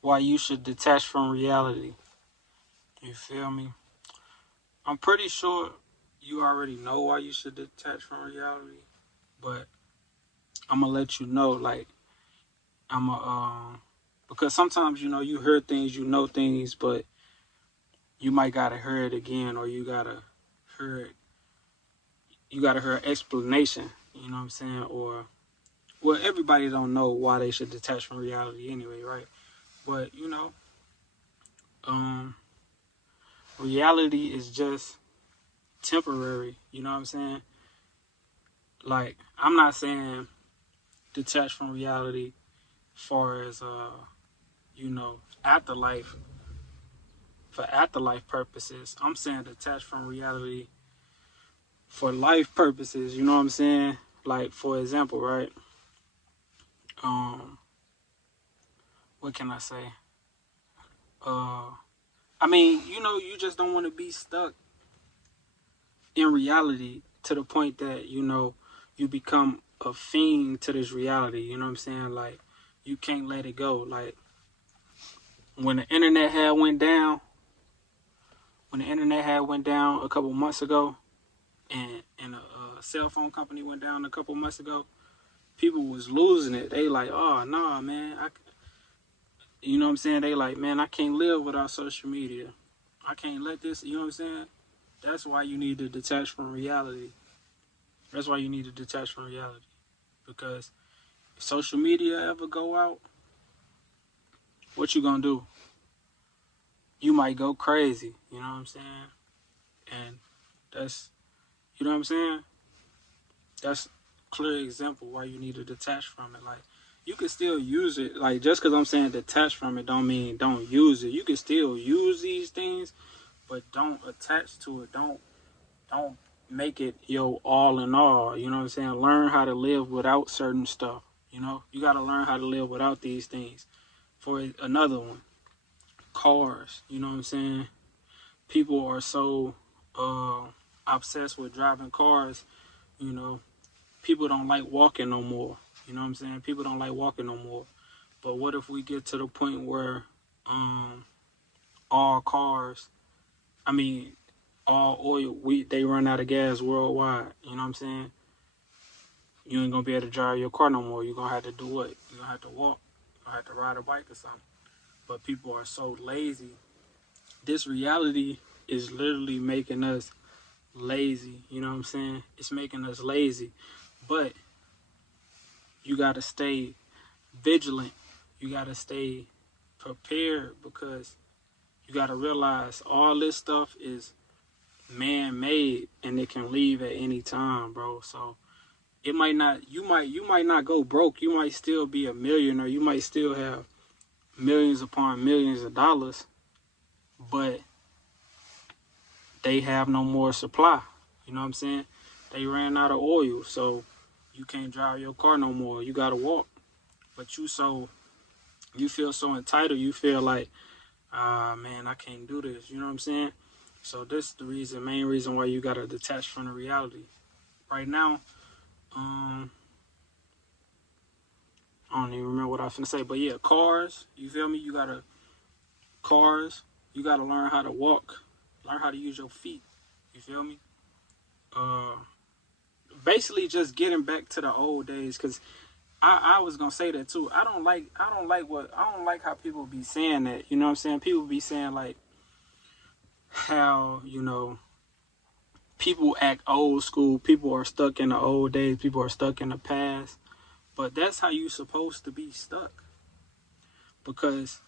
why you should detach from reality. You feel me? I'm pretty sure you already know why you should detach from reality, but I'm gonna let you know, like, I'm a because sometimes you hear things, you know things, but you might gotta hear it again, or hear it, you gotta hear an explanation. You know what I'm saying? Or well, everybody don't know why they should detach from reality anyway, right? But um, reality is just temporary. You know what I'm saying? Like, I'm not saying detach from reality far as afterlife, for afterlife purposes. I'm saying detach from reality for life purposes. You know what I'm saying? Like, for example, right? Um, what can I say? Uh, I mean, you just don't want to be stuck in reality to the point that you become a fiend to this reality. You know what I'm saying? Like, you can't let it go. Like, when the internet had went down, a couple months ago, and a cell phone company went down a couple months ago, people was losing it. They like, oh nah, man, you know what I'm saying? They like, man, I can't live without social media. I can't let this. You know what I'm saying? That's why you need to detach from reality. That's why you need to detach from reality, because if social media ever go out, what you gonna do? You might go crazy. You know what I'm saying? And that's, you know what I'm saying? That's a clear example why you need to detach from it. Like, you can still use it. Like, just because I'm saying detach from it don't mean don't use it. You can still use these things, but don't attach to it. Don't make it your all in all. You know what I'm saying? Learn how to live without certain stuff. You got to learn how to live without these things. For another one, cars. You know what I'm saying? People are so uh, obsessed with driving cars. You know, people don't like walking no more. You know what I'm saying? People don't like walking no more. But what if we get to the point where um, all cars, I mean, all oil, they run out of gas worldwide. You know what I'm saying? You ain't gonna be able to drive your car no more. You're gonna have to do what? You're gonna have to walk. You're gonna have to ride a bike or something. But people are so lazy. This reality is literally making us lazy. You know what I'm saying? It's making us lazy. But you gotta stay vigilant. You gotta stay prepared, because you gotta realize all this stuff is man-made and it can leave at any time, bro. So it might not. You might not go broke. You might still be a millionaire. You might still have millions upon millions of dollars, but they have no more supply. You know what I'm saying? They ran out of oil, so you can't drive your car no more. You gotta walk. But you feel so entitled. You feel like, man, I can't do this. You know what I'm saying? So this is the main reason why you gotta detach from the reality. Right now, um, I don't even remember what I was gonna say, but yeah, cars. You feel me? Cars. You gotta learn how to walk, learn how to use your feet. You feel me? Uh, Basically just getting back to the old days, because I was gonna say that too. I don't like how people be saying that. You know what I'm saying? People be saying like how people act old school. People are stuck in the old days. People are stuck in the past. But that's how you supposed to be stuck, because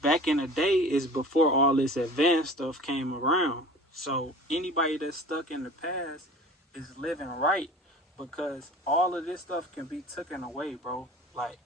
back in the day is before all this advanced stuff came around. So anybody that's stuck in the past is living right, because all of this stuff can be taken away, bro. Like,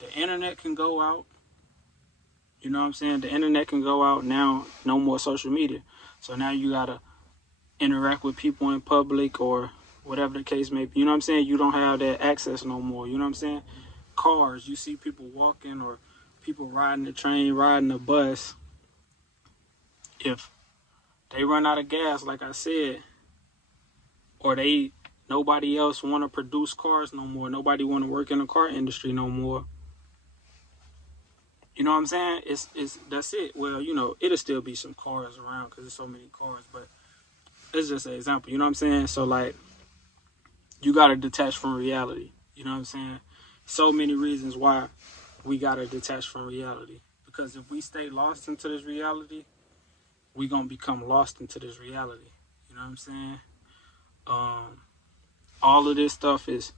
the internet can go out. You know what I'm saying? The internet can go out now. No more social media. So now you gotta interact with people in public or whatever the case may be. You know what I'm saying? You don't have that access no more. You know what I'm saying? Cars, you see people walking or people riding the train, riding the bus. If they run out of gas, like I said, or nobody else want to produce cars no more. Nobody want to work in the car industry no more. You know what I'm saying? It's that's it. Well, it'll still be some cars around because there's so many cars, but it's just an example. You know what I'm saying? So like, you gotta detach from reality. You know what I'm saying? So many reasons why we gotta detach from reality. Because if we stay lost into this reality, we gonna become lost into this reality. You know what I'm saying? Um, all of this stuff is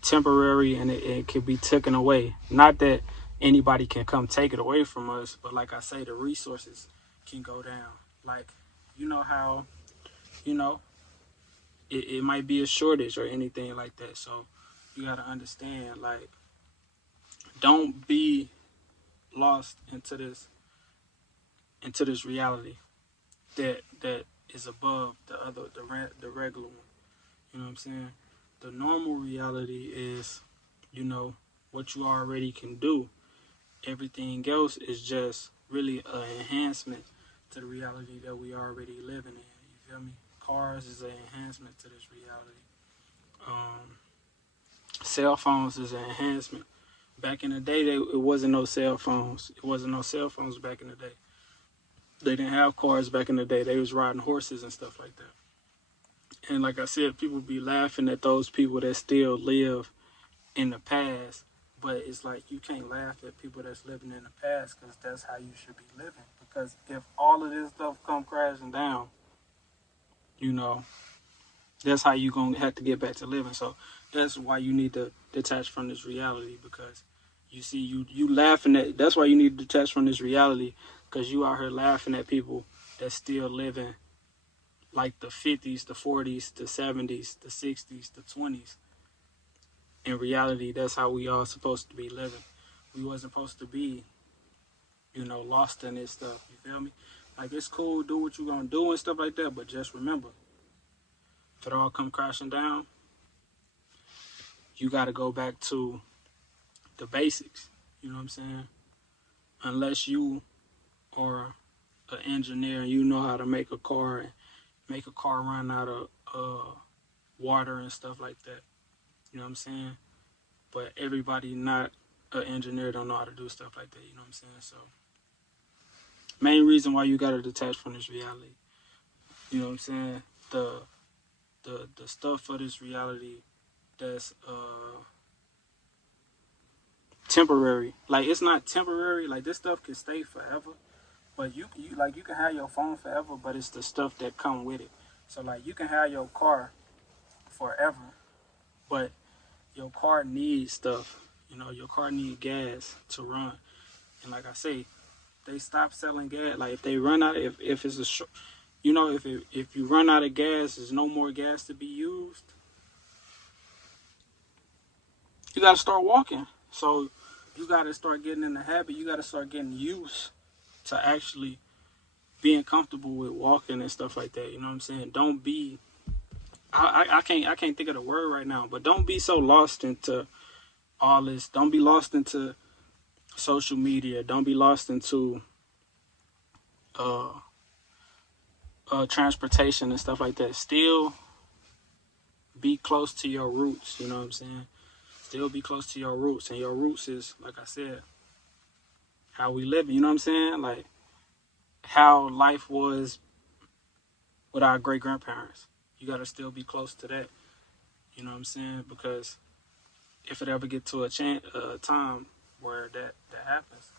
temporary and it can be taken away. Not that anybody can come take it away from us, but like I say, the resources can go down. Like, you know how, you know, it might be a shortage or anything like that. So you gotta understand, like, don't be lost into this reality that is above the regular one. You know what I'm saying? The normal reality is, what you already can do. Everything else is just really an enhancement to the reality that we already living in. You feel me? Cars is an enhancement to this reality. Um, Cell phones is an enhancement. Back in the day, it wasn't no cell phones. It wasn't no cell phones back in the day. They didn't have cars back in the day. They was riding horses and stuff like that. And like I said, people be laughing at those people that still live in the past. But it's like you can't laugh at people that's living in the past because that's how you should be living. Because if all of this stuff come crashing down, you know, that's how you gonna have to get back to living. So that's why you need to detach from this reality because you see you laughing at. That's why you need to detach from this reality because you out here laughing at people that's still living like the 50s, the 40s, the 70s, the 60s, the 20s. In reality, that's how we all supposed to be living. We wasn't supposed to be, lost in this stuff. You feel me? Like, it's cool, do what you gonna do and stuff like that, but just remember, if it all come crashing down, you gotta go back to the basics. You know what I'm saying? Unless you are an engineer and you know how to make a car and make a car run out of water and stuff like that. You know what I'm saying? But everybody not an engineer don't know how to do stuff like that. You know what I'm saying? So main reason why you gotta detach from this reality. You know what I'm saying? The stuff for this reality that's temporary. Like, it's not temporary. Like, this stuff can stay forever. But you can have your phone forever, but it's the stuff that come with it. So like, you can have your car forever, but your car needs stuff. Your car needs gas to run. And like I say, they stop selling gas. Like, if they run out, if it's a short, if you run out of gas, there's no more gas to be used. You got to start walking. So you got to start getting in the habit. You got to start getting used to actually being comfortable with walking and stuff like that. You know what I'm saying? Don't be. I can't think of the word right now, but don't be so lost into all this. Don't be lost into social media. Don't be lost into uh, transportation and stuff like that. Still be close to your roots. You know what I'm saying? Still be close to your roots, and your roots is, like I said, how we live. You know what I'm saying? Like, how life was with our great grandparents. You gotta still be close to that. You know what I'm saying? Because if it ever get to a time where that happens,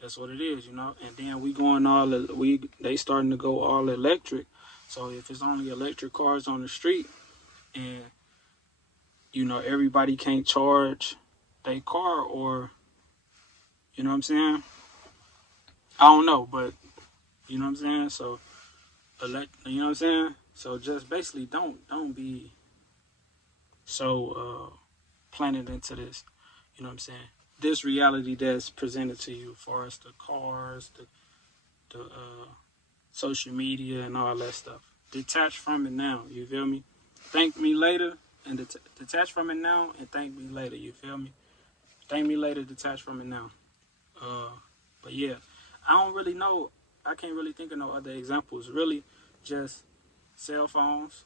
that's what it is. And then they starting to go all electric. So if it's only electric cars on the street, and everybody can't charge their car, or you know what I'm saying? I don't know, but you know what I'm saying. So you know what I'm saying. So just basically don't be so planted into this. You know what I'm saying? This reality that's presented to you, for us, the cars, the social media, and all that stuff. Detach from it now. You feel me? Thank me later, and detach from it now, and thank me later. You feel me? Thank me later. Detach from it now. Uh, but yeah, I don't really know. I can't really think of no other examples. Really, just cell phones,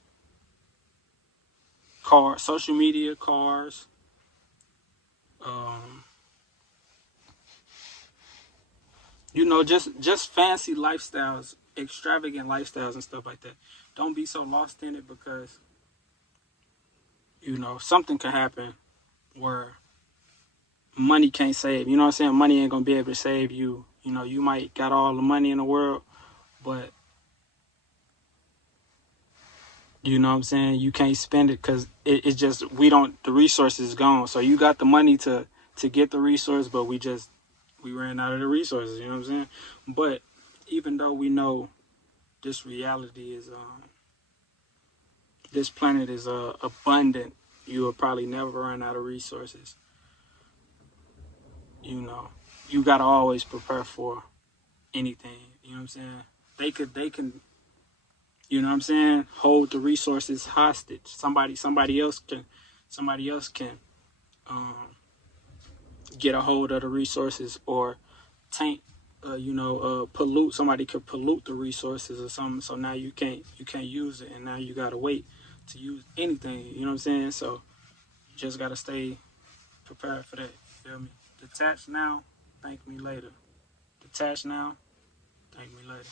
cars, social media, cars. Um, You know, just fancy lifestyles, extravagant lifestyles and stuff like that. Don't be so lost in it because, you know, something can happen where money can't save. You know what I'm saying? Money ain't gonna be able to save you. You know, you might got all the money in the world, but you know what I'm saying? You can't spend it because it's just the resources is gone. So you got the money to get the resource, but we ran out of the resources. You know what I'm saying? But even though we know this reality is this planet is abundant, you will probably never run out of resources. You know, you gotta always prepare for anything. You know what I'm saying? They can, you know what I'm saying, hold the resources hostage. Somebody else can um, get a hold of the resources or taint, pollute. Somebody could pollute the resources or something. So now you can't use it, and now you gotta wait to use anything. You know what I'm saying? So you just gotta stay prepared for that. You feel me? Detach now, thank me later. Detach now, thank me later.